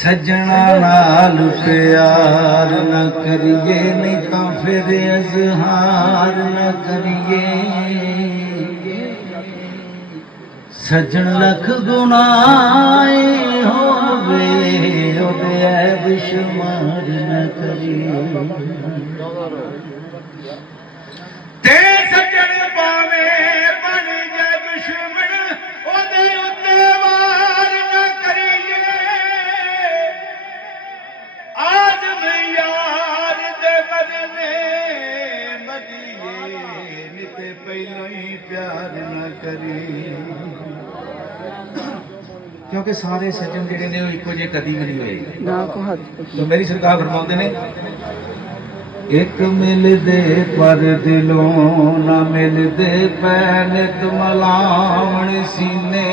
सजना नाल प्यार न करिए नहीं तो फिर इजहार न करिए सजन लख गुनाह होवे ओदे ऐब शुमार न करिए ते सजन पावे बन जाए दुश्मन ओदे उत्ते वार न करिए आज मैं यार दे मरने मरिए निते पहलो ही प्यार न करिए क्योंकि सारे सज्जन जिहड़े ने इक्को जे कदी भी नहीं होए ना को हद तो मेरी सरकार फरमाउंदे ने एक मिलदे पर दिलों ना मिलदे पैन तुम मलावण सीने